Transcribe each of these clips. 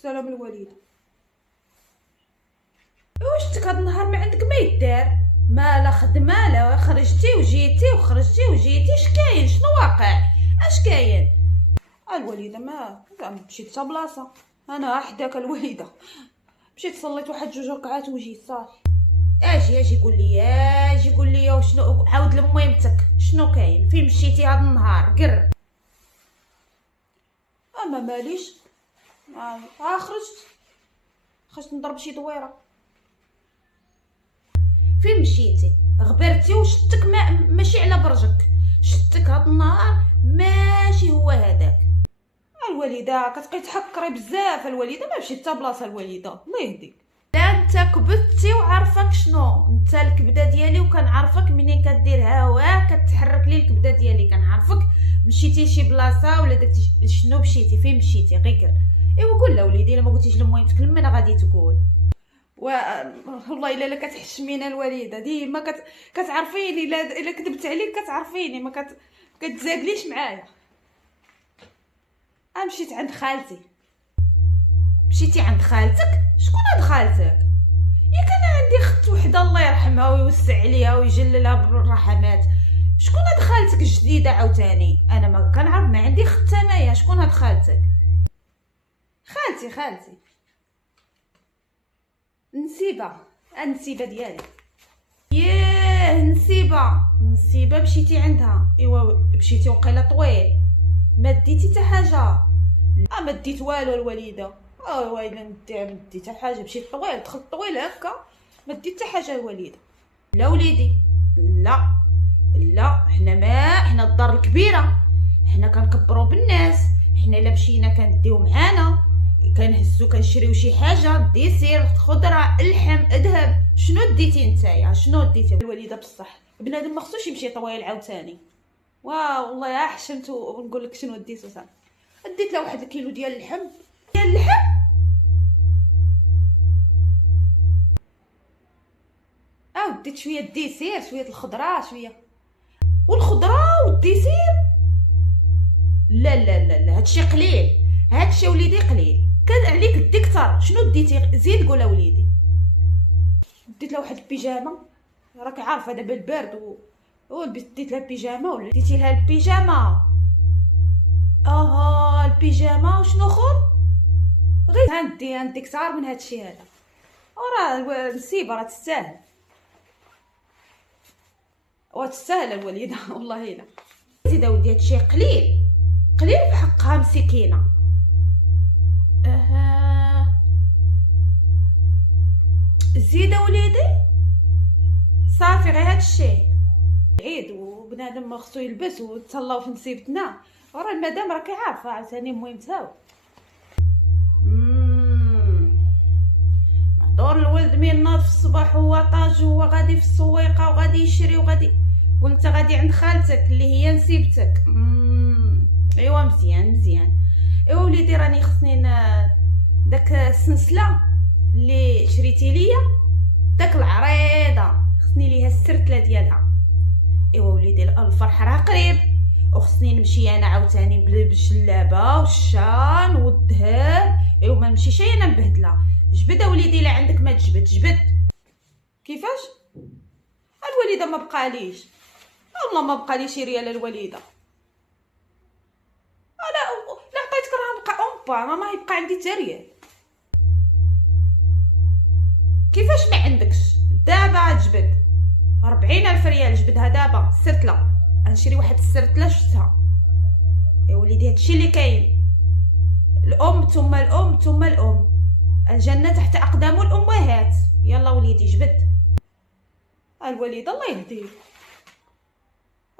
السلام الوليده. واش هاد النهار ما عندك ما يدار؟ ما لا خدمه لا خرجتي وجيتي وخرجتي وجيتي، اش كاين؟ شنو واقع؟ اش كاين؟ الوليده ما مشيت حتى بلاصه، انا حداك الوليده مشيت صليت واحد جوج ركعات وجيت صافي. اجي قول لي وشنو؟ عاود لميمتك شنو كاين؟ فين مشيتي هاد النهار؟ قر. اما ماليش خرجت نضرب شي دويره. فين مشيتي؟ غبرتي وشتك ماشي على برجك، شتك هاد النهار ماشي هو هذاك. الوليده كتبقاي تحكري بزاف، الوليده ما مشيت حتى بلاصه الوليده، الله يهديك. لا انت كبدتي وعارفك شنو انت الكبده ديالي، وكنعرفك منين كدير هوا كتحرك لي الكبده ديالي، كنعرفك. مشيتي شي بلاصه ولا درتي شنو؟ مشيتي فين مشيتي؟ غير ايوا قول لوليدي، الا ما قلتيش لميمتك لمن غادي تقول؟ والله الا كتحشمينا الوليده ديما كتعرفيني، الا كذبت عليك كتعرفيني، ما كتزاقليش معايا. مشيت عند خالتي. مشيتي عند خالتك؟ شكون هاد خالتك؟ ياك انا عندي خت وحده الله يرحمها ويوسع عليها ويجللها بالرحمات. شكون هاد خالتك الجديده عاوتاني؟ انا ما كنعرف، ما عندي خت انايا. شكون هاد خالتك؟ خالتي نسيبه، النسيبه ديالي. ياه نسيبه مشيتي عندها؟ ايوا مشيتي وقيله طويل، ما ديتي حتى حاجه؟ ما ديت والو الوليده. الا ديت حتى حاجه، مشيت طويل، دخلت طويل هكا، ما ديت حتى حاجه الوليده. لا وليدي لا حنا الدار الكبيره، حنا كنكبروا بالناس، حنا الا مشينا كنديو معانا، كنهزو كنشريو شي حاجه، ديسير، خضره، اللحم، ذهب. شنو ديتي نتايا؟ شنو ديتي الوليده؟ بصح بنادم ما خصوش يمشي طويل عاوتاني. والله حشمت ونقول لك شنو ديتو. صافي ديت له واحد الكيلو ديال اللحم. وديت شويه الديسير، شويه الخضره، شويه والخضره والديسير. لا هادشي قليل، هادشي وليدي قليل، كان عليك دي كتر. شنو ديتي؟ زيد قولها وليدي. ديت له واحد البيجامه، راك عارفه دابا البرد ديت لها بيجامه. ولا ديتي لها البيجامه؟ البيجامه. وشنو اخر؟ غير هاندي كثار من هادشي هذا، وراه نسيبه راه تستاهل، وتستاهل الوليده والله. الا زيد اودي هادشي قليل بحقها مسكينه. زيد وليدي. صافي غير هادشي. عيد وبنادم ما خصو يلبس وتهلاو في نصيبتنا، ورا المدام راكي عارفه عاوتاني مهمتها. دور الولد من ناض في الصباح هو طاج، هو غادي في السويقه وغادي يشري وغادي، قلت غادي عند خالتك اللي هي نسيبتك. ايوا مزيان. ايوا وليدي راني خصني داك السنسله اللي شريتي ليا، داك العريضه خصني ليها السرتله ديالها. ايوا وليدي الفرح راه قريب، وخصني نمشي انا عاوتاني بالجلابه والشان والذهب. ايوا ما نمشيش انا مبهدله. جبد وليدي، لا عندك ما تجبد. كيفاش؟ الوليده ما بقاليش، والله ما بقاليش ريال الوليده. لا عطيتك راه بقى ما يبقى عندي حتى ريال. كيفاش ما عندكش؟ دابا تجبد 40,000 ريال، جبدها دابا. السرتله غنشري واحد السرتله شفتها. يا وليدي هادشي اللي كاين، الام ثم الام ثم الام، الجنه تحت اقدام الامهات. يلا وليدي جبد. الوليده الله يهديك،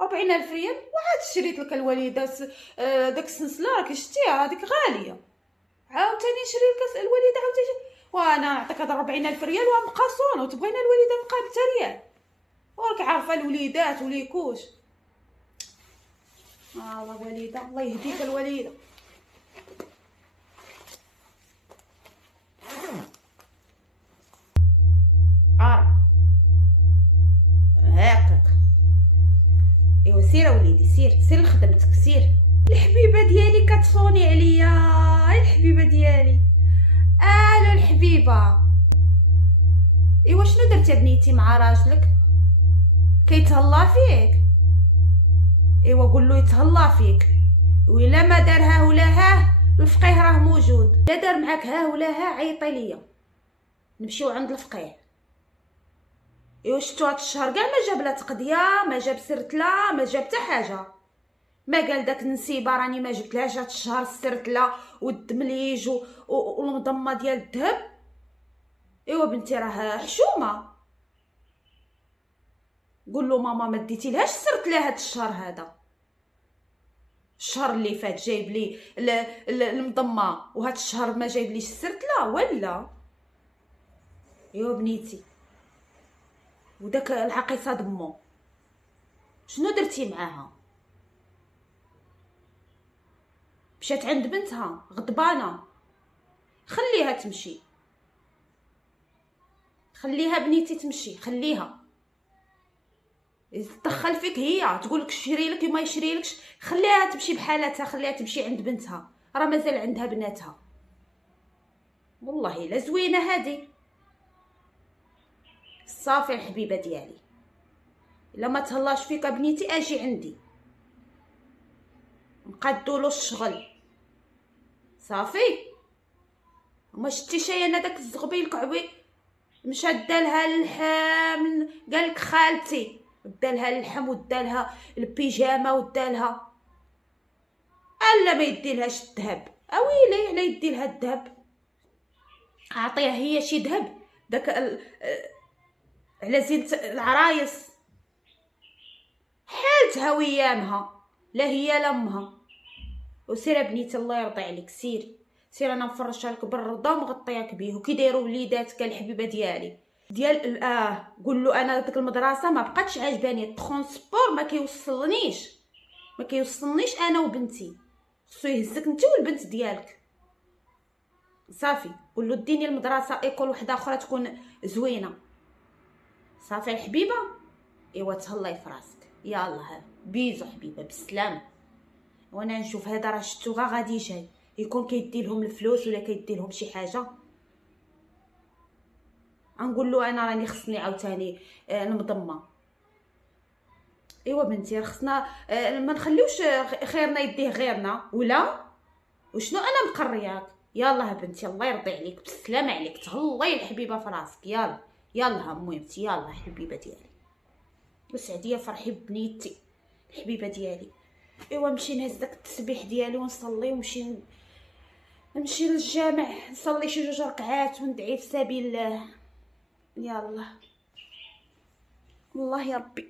40,000 ريال وعاد شريت لك الوليده داك السنسله راكي شتيها، هذيك غاليه. عاوتاني نشري لك الوليده عاوتاني، وانا نعطيك هاد 40,000 ريال ونبقى صون، وتبغينا الوليده نبقى بتا ريال؟ وراك عارفه الوليدات وليكوش. الله وليده الله يهديك الوليده. هاكاك. ايوا سير وليدي، سير لخدمتك، سير. الحبيبه ديالي كتصوني عليا، الحبيبه ديالي. حبيبه. ايوا شنو درتي بنيتي مع راجلك؟ كيتهلا فيك؟ ايوا قول له يتهلا فيك، وإلا ما دار ها ولا ها الفقيه راه موجود. لا دار معاك ها ولا ها عيطي ليا نمشيو عند الفقيه. ايوا شتو هاد الشهر كاع ما جاب لا تقضيه، ما جاب سرتله، ما جاب حتى حاجه. ما قال داك النسيبه راني ما جبتلهاش هاد الشهر السرتله والدمليج والمضمه ديال الذهب. ايوا بنتي راه حشومه. قول له ماما ما ديتيلهاش السرتله هاد الشهر هذا، الشهر اللي فات جايب لي المضمه وهاد الشهر ما جايب ليش السرتله ولا. ايوا بنيتي، وداك العقيصه دمو شنو درتي معاها؟ مشات عند بنتها غضبانه، خليها تمشي، خليها بنيتي تمشي، خليها. تدخل فيك هي تقولك شري لك وما يشري لكش، خليها تمشي بحالتها، خليها تمشي عند بنتها، راه مازال عندها بناتها. والله لا زوينه هذه. صافي الحبيبه ديالي، الا ما تهلاش فيك بنيتي اجي عندي نقادولو الشغل. صافي. وما شتي انا داك الزغبيل الكعبي مشى دالها اللحم، قالك خالتي دالها اللحم ودالها البيجامه ودالها، الا ما يديلهاش الذهب. اويلي على يديلها الذهب، اعطيها هي شي ذهب داك على زينة العرايس. حالتها ويامها، لا هي لا امها. وسير بنيتي الله يرضي عليك، سير سير، انا مفرشه لك بالرضا ومغطياك بيه. وكي دايروا وليداتك الحبيبه ديالي ديال قول له انا ديك المدرسه ما بقاتش عجباني، الترونسبور ما كيوصلنيش انا وبنتي، خصو يهزك انت والبنت ديالك. صافي قول له ديني المدرسه ايكول وحده اخرى تكون زوينه. صافي الحبيبه. ايوا تهلاي في راسك. يلا بيزو حبيبه بالسلامه. وانا نشوف هذا راه شتو غادي جاي يكون كيدي لهم الفلوس ولا كيدي لهم شي حاجه. غنقول له انا راني خصني عاوتاني المضمه. ايوا بنتي خصنا ما نخليوش خيرنا يديه غيرنا ولا وشنو. انا مقرياك. يلا بنتي الله يرضي عليك بالسلامه عليك، تهلاي الحبيبه في راسك. يلا يلا مهمتي، يلا حبيبه ديالي وسعديه فرحي ببنيتي الحبيبه ديالي. ايوا نمشي نهز داك التسبيح ديالي ونصلي نمشي للجامع نصلي شي 2 ركعات وندعي في سبيل الله. يلا الله يا ربي.